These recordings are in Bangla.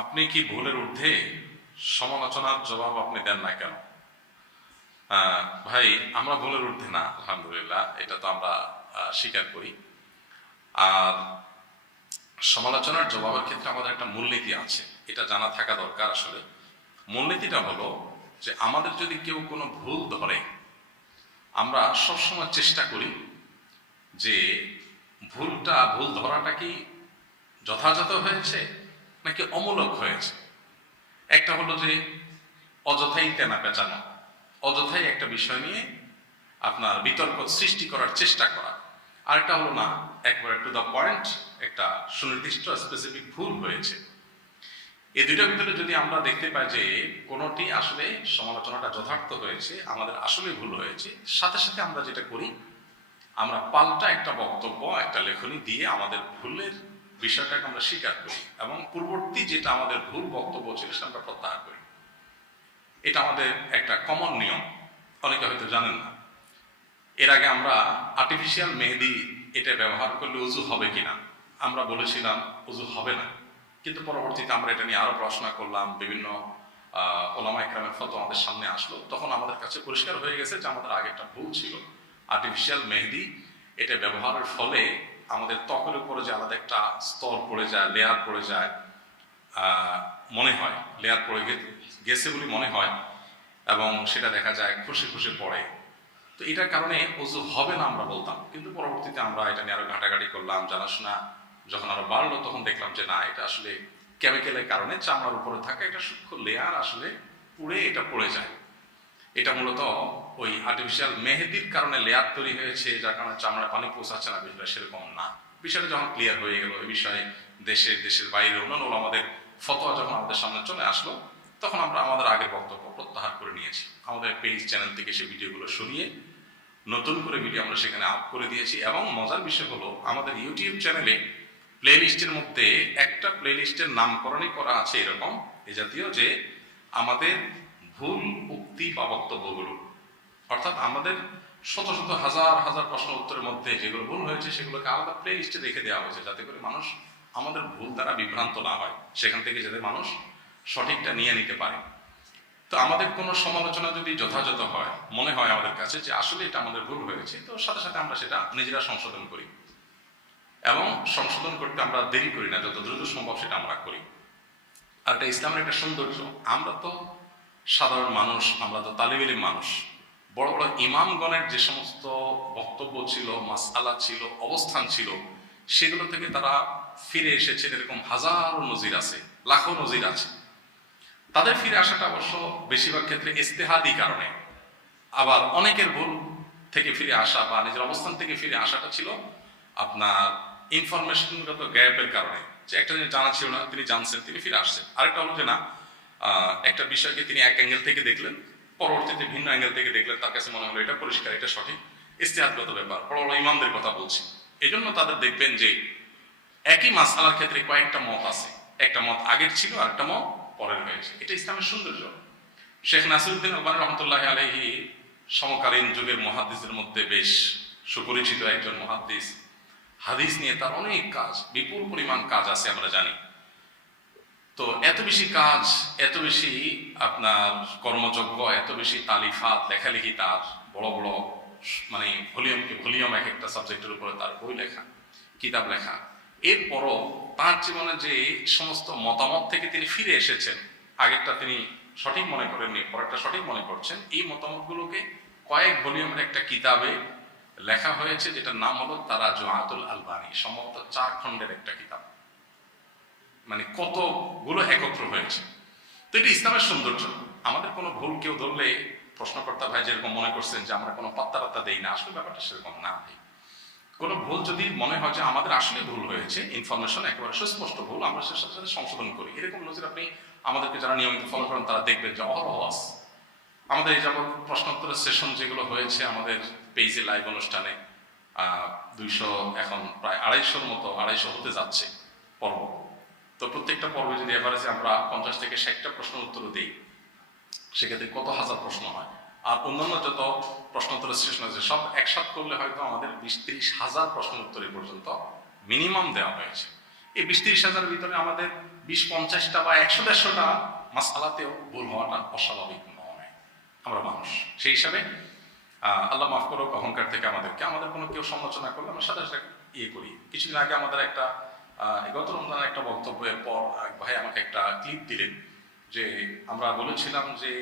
আপনি কি ভুলের ঊর্ধ্বে সমালোচনার জবাব আপনি দেন না কেন? ভাই, আমরা ভুলের ঊর্ধ্বে না, আলহামদুলিল্লাহ, এটা তো আমরা স্বীকার করি। আর সমালোচনার জবাবের ক্ষেত্রে আমাদের একটা মূলনীতি আছে, এটা জানা থাকা দরকার। আসলে মূলনীতিটা হলো যে আমাদের যদি কেউ কোনো ভুল ধরে, আমরা সবসময় চেষ্টা করি যে ভুল ধরাটা কি যথাযথ হয়েছে নাকি অমূলক হয়েছে। একটা হলো যে অযথাই তেনা পেঁচানো, অযথাই একটা বিষয় নিয়ে আপনার বিতর্ক সৃষ্টি করার চেষ্টা করা। আরেকটা হলো না, একবারে টু দ্য পয়েন্ট, একটা সুনির্দিষ্ট স্পেসিফিক ভুল হয়েছে। এই দুইটার ভিতরে যদি আমরা দেখতে পাই যে কোনোটি আসলে সমালোচনাটা যথার্থ হয়েছে, আমাদের আসলে ভুল হয়েছে, সাথে সাথে আমরা যেটা করি, আমরা পাল্টা একটা বক্তব্য, একটা লেখনী দিয়ে আমাদের ভুলের বিষয়টাকে আমরা স্বীকার করি এবং পূর্ববর্তী যেটা আমাদের ভুল বক্তব্য ছিল সেটা আমরা প্রত্যাহার করি। এটা আমাদের একটা কমন নিয়ম, অনেকে হয়তো জানেন না। এর আগে আমরা আর্টিফিশিয়াল মেহেদি এটা ব্যবহার করলে উজু হবে কিনা আমরা বলেছিলাম উজু হবে না, কিন্তু পরবর্তীতে আমরা এটা নিয়ে আরো পড়াশোনা করলাম, বিভিন্ন ওলামা ইকরামের ফতোয়া আমাদের সামনে আসলো, তখন আমাদের কাছে পরিষ্কার হয়ে গেছে যে আমাদের আগে একটা ভুল ছিল। আর্টিফিশিয়াল মেহেদি এটা ব্যবহারের ফলে আমাদের ত্বকের উপরে যে আলাদা একটা স্তর পড়ে যায়, লেয়ার পড়ে যায়, মনে হয় লেয়ার পড়ে গেছে বলে মনে হয়, এবং সেটা দেখা যায় খুশি খুশি পড়ে। তো এটার কারণে অজু হবে না আমরা বলতাম, কিন্তু পরবর্তীতে আমরা এটা নিয়ে আরো ঘাটাঘাটি করলাম, জানাশোনা যখন আরো বাড়লো তখন দেখলাম যে না, এটা আসলে কেমিক্যালের কারণে চামড়ার উপরে থাকা একটা সূক্ষ্ম লেয়ার আসলে পুড়ে এটা পড়ে যায়। এটা মূলত ওই আর্টিফিশিয়াল মেহেদির কারণে লেয়ার তৈরি হয়েছে, যার কারণে চামড়ায় পানি পৌঁছাচ্ছে না, বিষয়টা সেরকম না। বিষয়টা যখন ক্লিয়ার হয়ে গেল, এই বিষয়ে দেশের বাইরে অন্যান্য আমাদের ফতোয়া যখন আমাদের সামনে চলে আসলো, তখন আমরা আমাদের আগের বক্তব্য প্রত্যাহার করে নিয়েছি। আমাদের পেজ চ্যানেল থেকে সেই ভিডিওগুলো সরিয়ে নতুন করে ভিডিও আমরা সেখানে আপ করে দিয়েছি। এবং মজার বিষয় হলো, আমাদের ইউটিউব চ্যানেলে প্লে লিস্টের মধ্যে একটা প্লে লিস্টের নামকরণই করা আছে এরকম, এ জাতীয়, যে আমাদের ভুল উক্তি বা বক্তব্যগুলো, অর্থাৎ আমাদের শত শত হাজার হাজার প্রশ্ন উত্তরের মধ্যে যেগুলো ভুল হয়েছে সেগুলোকে আলাদা প্লে লিস্টে রেখে দেওয়া হয়েছে, যাতে করে মানুষ আমাদের ভুল দ্বারা বিভ্রান্ত না হয়, সেখান থেকে যাতে মানুষ সঠিকটা নিয়ে নিতে পারে। তো আমাদের কোনো সমালোচনা যদি যথাযথ হয়, মনে হয় আমাদের কাছে যে আসলে এটা আমাদের ভুল হয়েছে, তো সাথে সাথে আমরা সেটা নিজেরা সংশোধন করি, এবং সংশোধন করতে আমরা দেরি করি না, যত দ্রুত সম্ভব সেটা আমরা করি। আর এটা ইসলামের একটা সৌন্দর্য। আমরা তো সাধারণ মানুষ, আমরা তো তালিব ইলম মানুষ। বড় বড় ইমামগণের যে সমস্ত বক্তব্য ছিল, মাসআলা ছিল, অবস্থান ছিল, সেগুলো থেকে তারা ফিরে এসেছে, এরকম হাজারো নজির আছে, লাখো নজির আছে। তাদের ফিরে আসাটা অবশ্য বেশিরভাগ ক্ষেত্রে ইজতিহাদি কারণে, আবার অনেকের ভুল থেকে ফিরে আসা বা নিজের অবস্থান থেকে ফিরে আসাটা ছিল আপনার ইনফরমেশনগত গ্যাপের কারণে, যে একটা জিনিস জানা ছিল না, তিনি জানছেন, তিনি ফিরে আসছেন। আরেকটা হলো যে না, একটা বিষয়কে তিনি এক অ্যাঙ্গেল থেকে দেখলেন, পরবর্তীতে ভিন্ন অ্যাঙ্গেল থেকে দেখলেন, তার কাছে মনে হলো এটা পরিষ্কার, এটা সঠিক। ইজতিহাদগত ব্যাপার, বড় বড় ইমামদের কথা বলছি। এই জন্য তাদের দেখবেন যে একই মাসআলার ক্ষেত্রে কয়েকটা মত আছে, একটা মত আগের ছিল আর একটা মত পরের হয়েছে। এটা ইসলামের সৌন্দর্য। শেখ নাসিরউদ্দিন আলবানী রহমতুল্লাহ আলাইহি সমকালীন যুগের মুহাদ্দিসদের মধ্যে বেশ সুপরিচিত একজন মুহাদ্দিস। হাদিস নিয়ে তার অনেক কাজ, বিপুল পরিমাণ কাজ আছে আমরা জানি। তো এত বেশি কাজ, এত বেশি আপনার কর্মযজ্ঞ, এত বেশি তালিফাত, লেখালেখি, তার বড় বড় মানে ভলিউম এক একটা সাবজেক্টের উপরে তার বই লেখা, কিতাব লেখা। এরপরও তার জীবনে যে সমস্ত মতামত থেকে তিনি ফিরে এসেছেন, আগেরটা তিনি সঠিক মনে করেননি, পরেরটা সঠিক মনে করছেন, এই মতামতগুলোকে কয়েক ভলিউমের একটা কিতাবে লেখা হয়েছে, যেটার নাম হলো তারাজুআতুল আলবানী। সম্ভবত 4 খণ্ডের একটা কিতাব, মানে কতগুলো একত্র হয়েছে। তো এটা ইসলামের সৌন্দর্য। আমাদের কোনো ভুল কেউ ধরলে প্রশ্নকর্তা ভাই যেরকম মনে করছেন যে আমরা কোনো পাত্তা দেই না, আসলে ব্যাপারটা সেরকম না ভাই। কোনো ভুল যদি মনে হয় যে আমাদের আসলে ভুল হয়েছে, ইনফরমেশন একেবারে সুস্পষ্ট ভুল, আমরা সেটার সাথে সাথে সংশোধন করি। এরকম নজির আপনি আমাদেরকে যারা নিয়মিত ফলো করেন তারা দেখবেন যে অহরহ আছে। আমাদের এই যাবৎ প্রশ্নোত্তরের সেশন যেগুলো হয়েছে আমাদের পেজে লাইভ অনুষ্ঠানে, 200, এখন প্রায় 250 মতো, 250 হতে যাচ্ছে পর্ব। তো প্রত্যেকটা পর্বে যদি এভারেজে আমরা 50 থেকে 60টা প্রশ্ন উত্তর দিই, সেক্ষেত্রে কত হাজার প্রশ্ন হয়। আর অন্যান্য যত প্রশ্নোত্তরের সেশন আছে সব একসাথ করলে হয়তো আমাদের 20-30 হাজার প্রশ্ন উত্তর পর্যন্ত মিনিমাম দেওয়া হয়েছে। এই 20-30 হাজারের ভিতরে আমাদের 20-50টা বা 100-150টা মাসআলাতেও ভুল হওয়াটা অস্বাভাবিক নয়। আমরা মানুষ, সেই হিসাবে আল্লাহ মাফ করুক, অহংকার থেকে আমাদের কোনো কেউ সমালোচনা করলে আমরা সাথে সাথে করি। কিছুদিন আগে আমাদের একটা গত রমজানের একটা বক্তব্যের পর এক ভাই আমাকে একটা ক্লিপ দিলেন যে আমরা বলেছিলাম যে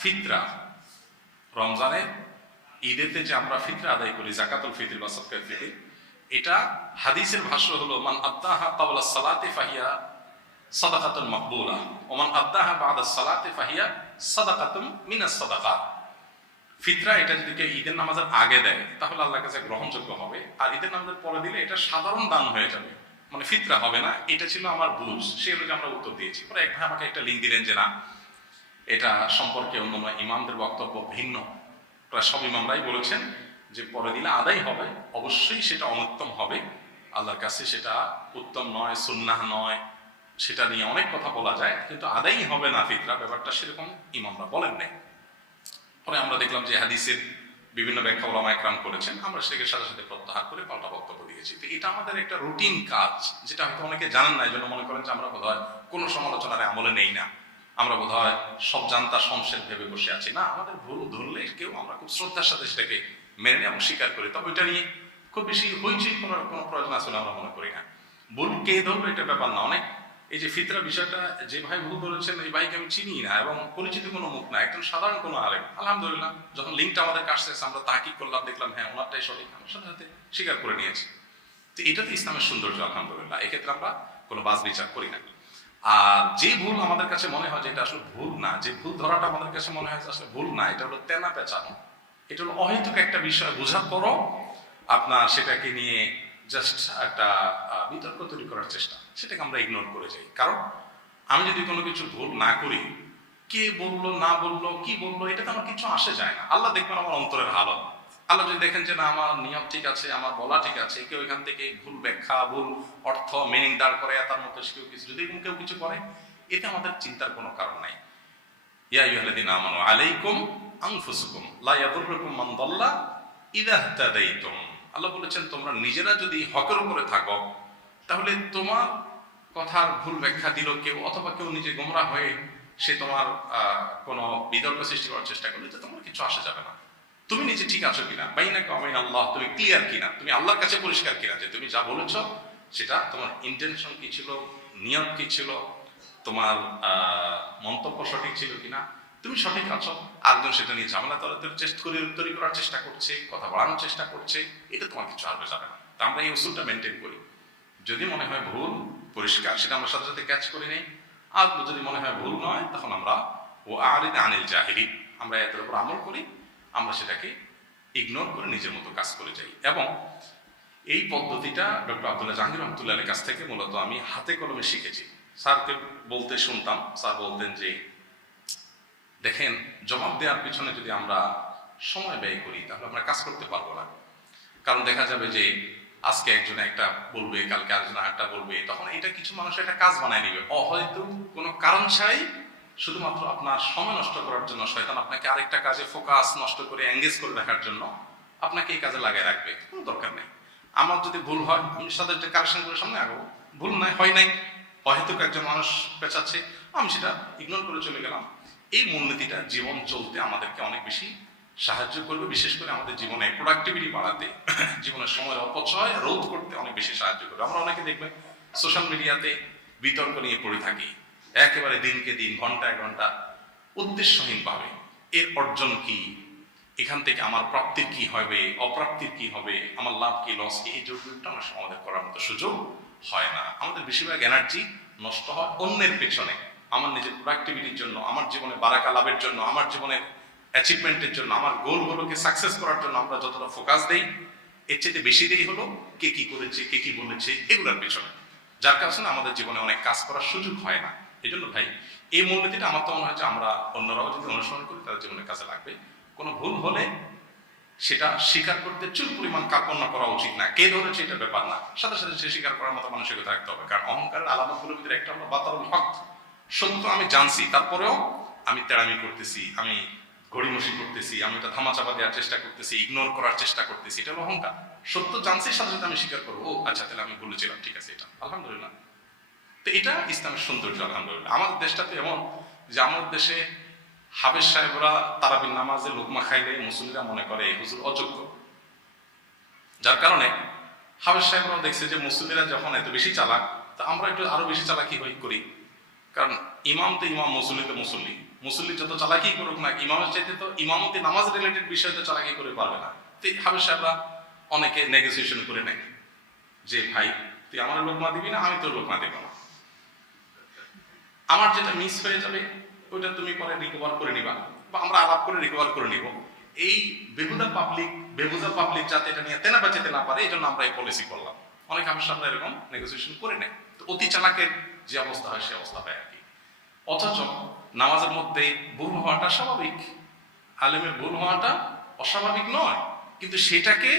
ফিতরা রমজানে ঈদেতে যে আমরা ফিতরা আদায় করি, যাকাতুল ফিতর বা সাদকাতুল ফিতর, এটা হাদিসের ভাষ্য হলো মান আদ্দাহা ক্বাবলা সালাতি ফাহিয়া সাদাকাতুন মাকবুলা ওয়া মান আদ্দাহা বা'দা সালাতি ফাহিয়া সাদাকাতুন মিনাস সাদাকাত। ফিতরা এটা যদি কেউ ঈদের নামাজের আগে দেয় তাহলে আল্লাহর কাছে গ্রহণযোগ্য হবে, আর ঈদের নামাজের পরে দিলে এটা সাধারণ দান হয়ে যাবে, মানে ফিতরা হবে না। এটা ছিল আমার বুঝ, সেই অনুযায়ী আমরা উত্তর দিয়েছি। পরে এক ভাই আমাকে একটা লিঙ্ক দিলেন যে না, এটা সম্পর্কে অন্যান্য ইমামদের বক্তব্য ভিন্ন। প্রায় সব ইমামরাই বলেছেন যে পরে দিলে আদায় হবে, অবশ্যই সেটা অনুত্তম হবে, আল্লাহর কাছে সেটা উত্তম নয়, সুন্নাহ নয়, সেটা নিয়ে অনেক কথা বলা যায়, কিন্তু আদায়ই হবে না ফিতরা, ব্যাপারটা সেরকম ইমামরা বলেন নাই। পরে আমরা দেখলাম যে হাদিসের বিভিন্ন ব্যাখ্যা ওলামা একরাম করেছেন, আমরা সেটাকে সাথে সাথে প্রত্যাহার করে পাল্টা বক্তব্য দিয়েছি। তো এটা আমাদের একটা রুটিন কাজ, যেটা হয়তো অনেকে জানেন না, এই জন্য মনে করেন যে আমরা বোধহয় কোনো সমালোচনার আমলে নেই না, আমরা বোধহয় সব জানতা সংসদ ভেবে বসে আছি। না, আমাদের ভুল ধরলে কেউ আমরা খুব শ্রদ্ধার সাথে সেটাকে মেনে নিই এবং স্বীকার করি, তবে এটা নিয়ে খুব বেশি হইচই করার কোনো প্রয়োজন আসলে আমরা মনে করি না। ভুল কে ধরলো এটা ব্যাপার না। অনেক এই যে ফিতরা বিষয়টা যে ভাই ভুল ধরেছেন, এই ভাইকে আমি চিনি না এবং পরিচিত কোনো মুখ না, একদম সাধারণ কোনো আলেম। আলহামদুলিল্লাহ, যখন লিঙ্কটা আমাদের কাছে আমরা তাহকিক করলাম, দেখলাম হ্যাঁ ওনারটাই সঠিক, আমার সাথে সাথে স্বীকার করে নিয়েছি। তো এটা তো ইসলামের সৌন্দর্য, আলহামদুলিল্লাহ। এক্ষেত্রে আমরা কোনো বাজ বিচার করি না। আর যে ভুল আমাদের কাছে মনে হয় যে এটা আসলে ভুল না, যে ভুল ধরাটা আমাদের কাছে মনে হয় আসলে ভুল না, এটা হলো তেনা পেঁচানো, এটা হলো অহেতুক একটা বিষয় বোঝার পরও আপনার সেটাকে নিয়ে জাস্ট একটা বিতর্ক তৈরি করার চেষ্টা, সেটাকে আমরা ইগনোর করে যাই। কারণ আমি যদি কোনো কিছু ভুল না করি, কে বললো না বললো কি বললো এটাতে আমার কিছু আসে যায় না। আল্লাহ দেখবেন আমার অন্তরের হালত। আল্লাহ যদি দেখেন যে না আমার নিয়ম ঠিক আছে, আমার বলা ঠিক আছে, কেউ এখান থেকে ভুল ব্যাখ্যা, ভুল অর্থ, মিনিং দাঁড় করে তার মতো কেউ কিছু যদি কেউ কিছু করে, এতে আমাদের চিন্তার কোনো কারণ নাই। ইয়া আইয়ুহাল্লাযীনা আমানু আলাইকুম আনফুসুকুম লা ইয়াদুররুকুম মান দাল্লা ইযা ইহতাদাইতুম। আল্লাহ বলেছেন তোমরা নিজেরা যদি হকের উপরে থাকো, তাহলে তোমার কথার ভুল ব্যাখ্যা দিল কেউ, অথবা কেউ নিজে গোমরা হয়ে সে তোমার কোনো বিতর্ক সৃষ্টি করার চেষ্টা করলে, তো তোমার কিছু আসা যাবে না। তুমি নিজে ঠিক আছো কিনা, বাইনাকা ওয়া বাইনা আল্লাহ, তুমি ক্লিয়ার কিনা, তুমি আল্লাহর কাছে পরিষ্কার কিনা যে তুমি যা বলেছ সেটা তোমার ইন্টেনশন কি ছিল, নিয়ত কি ছিল, তোমার মন্তব্য সঠিক ছিল কিনা, তুমি সঠিক আছো। আরেকজন সেটা নিয়ে ঝামেলা তৈরি করার চেষ্টা করছে, কথা বাড়ানোর চেষ্টা করছে, এটা তোমার কিছু আসবে যাবে না। তা আমরা এই উসুলটা মেনটেন করি। যদি মনে হয় ভুল পরিষ্কার, সেটা আমরা সাথে সাথে ক্যাচ করে নেই। আর যদি মনে হয় ভুল নয়, তখন আমরা ও আরিদ আনিল জাহিলি, আমরা এটার উপর আমল করি, আমরা সেটাকে ইগনোর করে নিজের মতো কাজ করে যাই। এবং এই পদ্ধতিটা ডক্টর আব্দুল্লাহ জাহাঙ্গীর রহমতুল্লাহের কাছ থেকে মূলত আমি হাতে কলমে শিখেছি। স্যারকে বলতে শুনতাম, স্যার বলতেন যে দেখেন, জবাব দেওয়ার পিছনে যদি আমরা সময় ব্যয় করি তাহলে আমরা কাজ করতে পারবো না। কারণ দেখা যাবে যে আজকে একজনে একটা বলবে, কালকে আরেকজনে একটা বলবে, তখন এটা কিছু মানুষ একটা কাজ বানায় নিবে হয়তো কোনো কারণ ছাড়াই, শুধুমাত্র আপনার সময় নষ্ট করার জন্য। শয়তান আপনাকে আরেকটা কাজে ফোকাস নষ্ট করে এঙ্গেজ করে রাখার জন্য আপনাকে এই কাজে লাগিয়ে রাখবে, কোনো দরকার নেই। আমার যদি ভুল হয় আমি সাথে একটা কারেকশন করে সামনে আগাবো, ভুল নাই হয় নাই, অহেতুক একজন মানুষ পেঁচাচ্ছে, আমি সেটা ইগনোর করে চলে গেলাম। এই মূলনীতিটা জীবন চলতে আমাদেরকে অনেক বেশি সাহায্য করবে, বিশেষ করে আমাদের জীবনে প্রোডাক্টিভিটি বাড়াতে, জীবনের সময়ের অপচয় রোধ করতে অনেক বেশি সাহায্য করবে। আমরা অনেকে দেখবেন সোশ্যাল মিডিয়াতে বিতর্ক নিয়ে পড়ে থাকি একেবারে দিনকে দিন, ঘন্টায় ঘন্টা, উদ্দেশ্যহীনভাবে। এর অর্জন কি, এখান থেকে আমার প্রাপ্তির কি হবে, অপ্রাপ্তির কি হবে, আমার লাভ কি লস কি, এই যোগটা অনেক সময় আমাদের করার মতো সুযোগ হয় না। আমাদের বেশিরভাগ এনার্জি নষ্ট হয় অন্যের পেছনে, আমার নিজের প্রোডাক্টিভিটির জন্য, আমার জীবনে বারাকা লাভের জন্য, আমার জীবনের অ্যাচিভমেন্টের জন্য, আমার গোলগুলোকে সাকসেস করার জন্য আমরা যতটা ফোকাস দেই, এর চেয়ে বেশি দেই হলো কে কি করেছে, কে কি বলেছে, এগুলোর পেছনে, যার কারণে আমাদের জীবনে অনেক কাজ করার সুযোগ হয় না। এই জন্য ভাই, এই মূলনীতিটা আমার তো মনে হয় যে আমরা অন্যরাও যদি অনুসরণ করি তাদের জীবনে কাজে লাগবে। কোনো ভুল হলে সেটা স্বীকার করতে চুল পরিমাণ কার্পণ্য করা উচিত না। কে ধরেছে এটা ব্যাপার না, সাথে সাথে সে স্বীকার করার মতো মানসিকতা থাকতে হবে। কারণ অহংকারের আলামতগুলোর ভিতরে একটা হলো বাতারুল হক, সত্য আমি জানছি তারপরেও আমি তেড়ামি করতেছি, আমি ঘড়িমসি করতেছি, আমি এটা ধামাচাপা দেওয়ার চেষ্টা করতেছি, ইগনোর করার চেষ্টা করতেছি, এটা হলো অহংকার। সত্য জানছি, সাথে সাথে আমি স্বীকার করবো, ও আচ্ছা তাহলে আমি বলেছিলাম, ঠিক আছে, এটা আলহামদুলিল্লাহ। তো এটা ইসলামের সৌন্দর্য আলহামদুলিল্লাহ। আমাদের দেশটা তো এমন যে আমাদের দেশে হাফেজ সাহেবরা তারাবির নামাজে লোকমা খাইলে মুসল্লিরা মনে করে এই হুজুর অযোগ্য, যার কারণে হাফেজ সাহেবরাও দেখছে যে মুসল্লিরা যখন এত বেশি চালাক, তা আমরা একটু আরো বেশি চালাকি করি। কারণ ইমাম তো ইমাম, মুসল্লি তো মুসল্লি, মুসল্লি যত চালাকি করুক না, ইমামের চাইতে তো ইমামতি নামাজ রিলেটেড বিষয় তো চালাকি করে পারবে না। তো হাফেজ সাহেবরা অনেকে নেগোসিয়েশন করে নেয় যে ভাই তুই আমার লোকমা দিবি না, আমি তোর লোকমা দেবো না, আমার যেটা মিস হয়ে যাবে ওইটা তুমি পরে রিকভার করে নিবা, বা আমরা আলাপ করে রিকভার করে নিব। এই বেহুদা পাবলিক যাতে এটা নিয়ে তেনা বাঁচাতে না পারে, এই জন্য আমরা এই পলিসি করলাম। অনেক হাফেজ সাহেবরা এরকম নেগোসিয়েশন করে নেয়। তো অতি চালাকের যে অবস্থা হয় সে অবস্থা হয় আর কি। অথচ নামাজের মধ্যে ভুল হওয়াটা স্বাভাবিক, আলেমের ভুল হওয়াটা অস্বাভাবিক নয়, কিন্তু সেটাকে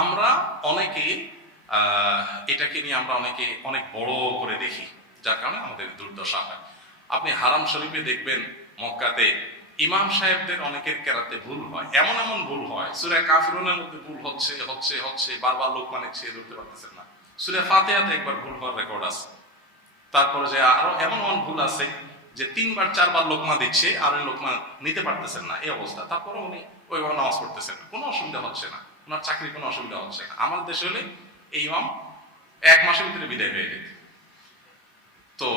আমরা অনেকে এটাকে নিয়ে আমরা অনেক বড় করে দেখি, যার কারণে আমাদের দুর্দশা হয়। আপনি হারাম শরীফে দেখবেন মক্কাতে ইমাম সাহেবদের অনেকের কেরাতে ভুল হয়, এমন এমন ভুল হয়, সূরা কাফিরুনের মধ্যে ভুল হচ্ছে বারবার লোক মানে ছেড়ে ধরতে পারতেছেন না, সূরা ফাতিহাতে একবার ভুল হওয়ার রেকর্ড আছে। তারপরে যে আরো এমন এমন ভুল আছে যে 3বার 4বার লোকমা দিচ্ছে আর ওই লোকমা নিতে পারতেছেন না, এই অবস্থা। তারপরে উনি ওইভাবে নামাজ পড়তেছেন, কোনো অসুবিধা হচ্ছে না, ওনার চাকরি কোনো অসুবিধা হচ্ছে না। আমাদের দেশে হলে এই ইমাম 1 মাসের ভিতরে বিদায় হয়ে যেত। তো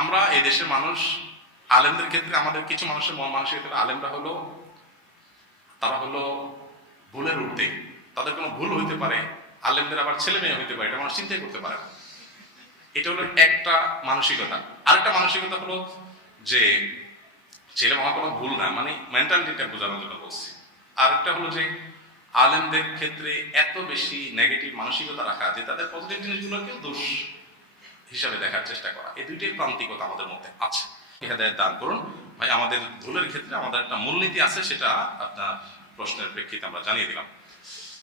আমরা এই দেশের মানুষ, আলেমদের ক্ষেত্রে আমাদের কিছু মানুষের মানসিকতা, আলেমরা হলো তারা হলো ভুলের ঊর্ধ্বে, তাদের কোনো ভুল হইতে পারে, আলেমদের আবার ছেলে মেয়ে হইতে পারে, এটা মানুষ চিন্তাই করতে পারে না। এটা হলো একটা মানসিকতা। আরেকটা মানসিকতা হলো যে ছেলে মামা কোনো ভুল না, মানে মেন্টালিটিটা বোঝানোর জন্য বলছি। আরেকটা হলো যে আলেমদের ক্ষেত্রে এত বেশি নেগেটিভ মানসিকতা রাখা যে তাদের পজিটিভ জিনিসগুলোকে দোষ হিসাবে দেখার চেষ্টা করা। এই দুইটাই প্রান্তিকতা আমাদের মধ্যে আছে। হেদায়েত দান করুন ভাই। আমাদের ভুলের ক্ষেত্রে আমাদের একটা মূলনীতি আছে, সেটা আপনার প্রশ্নের প্রেক্ষিতে আমরা জানিয়ে দিলাম।